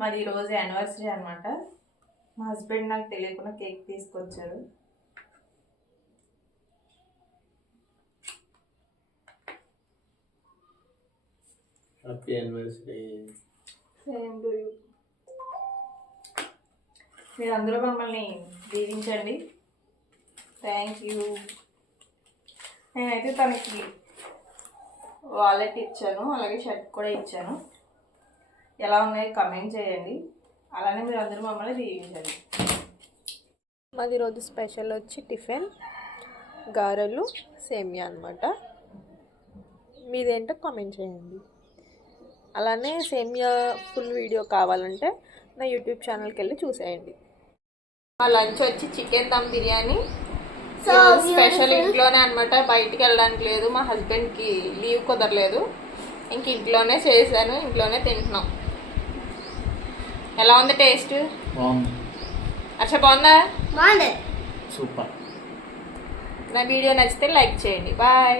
మాది ఈరోజు యానివర్సరీ అనమాట. మా హస్బెండ్ నాకు తెలియకుండా కేక్ తీసుకొచ్చారు. Happy anniversary. Same to you. మీరందరూ మమ్మల్ని దీవించండి. Thank you. నేనైతే తనకి వాలెట్ ఇచ్చాను, అలాగే షర్ట్ కూడా ఇచ్చాను. ఎలా ఉన్నాయో కమెంట్ చేయండి. అలానే మీరు అందరూ మమ్మల్ని దీవించండి. మాది రోజు స్పెషల్ వచ్చి టిఫిన్ గారెలు సేమియా అనమాట. మీదేంటో కామెంట్ చేయండి. అలానే సేమియా ఫుల్ వీడియో కావాలంటే నా యూట్యూబ్ ఛానల్కి వెళ్ళి చూసేయండి. మా లంచ్ వచ్చి చికెన్ దమ్ బిర్యానీ. స్పెషల్ ఇంట్లోనే అనమాట, బయటికి వెళ్ళడానికి లేదు. మా హస్బెండ్కి లీవ్ కుదరలేదు, ఇంక ఇంట్లోనే చేశాను, ఇంట్లోనే తింటున్నాం. ఎలా ఉంది టేస్ట్? బాగుంది. అచ్చా బాగుందా? సూపర్. నా వీడియో నచ్చితే లైక్ చేయండి. బాయ్.